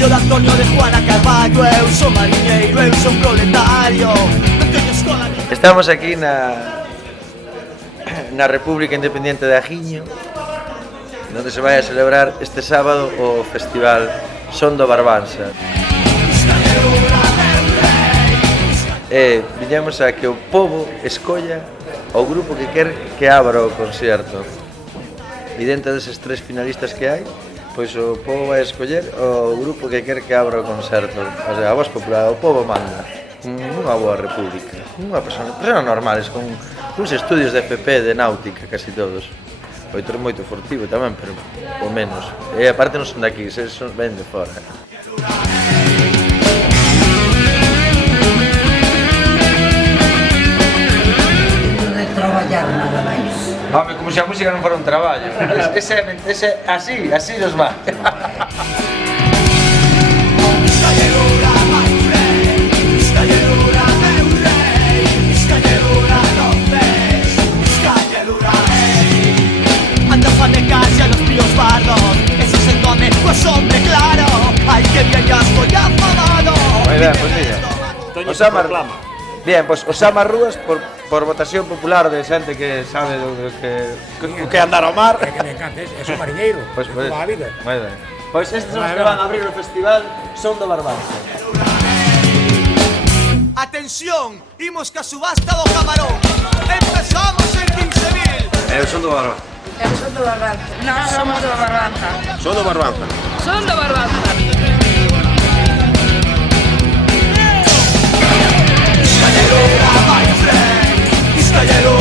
fillo de Antonio de Juana Carballo. Eu son mariñeiro, eu son proletario. Estamos aquí na República Independiente de Ajiño, onde se vai a celebrar este sábado o festival Son do Barbanza. Viñemos a que o pobo escolla o grupo que quer que abra o concerto. E dentro deses tres finalistas que hai, pois o pobo vai escoller o grupo que quer que abra o concerto. O sea, a voz popular, o pobo manda. Unha boa república, personas normales, con uns estudios de FP, de náutica, casi todos. Outro moito furtivo tamén, pero o menos. E aparte non son daqui, son ven de fora. Traballar nada máis. Home, como se a música non fora un traballo. Ese así nos va. Anda fanecarse a los píos bardos. Ese es el tome, pues hombre claro. Ay, que bien ya estoy afamado. Moi ben, pois mira. Osama reclama. Bien, pois Osama Rúas por votación popular de xente que sabe do que andar ao mar. É que me encanta, é un mariñeiro, Pois toda a vida. moi ben. Pois estes son os que van a abrir o festival Son do Barbanza. Atención, imos ca subasta do camarón. Empezamos en 15.000. Eu son do Barbanza. Eu son do Barbanza. Non somos do Barbanza. Son do Barbanza. Son do Barbanza. Iscayelura, my friend. Iscayelura.